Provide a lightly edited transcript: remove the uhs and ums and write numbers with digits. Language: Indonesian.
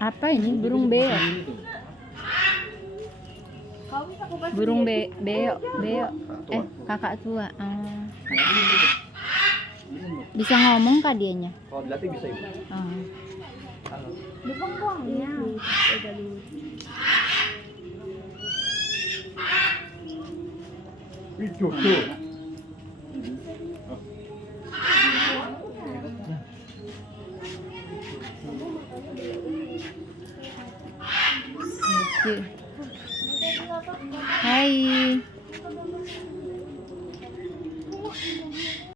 Apa ini? Burung beo. Burung beo. Kakak tua. Bisa ngomong kah dianya? Kalau dilatih bisa ibu. Halo. Itu tuh. Hai.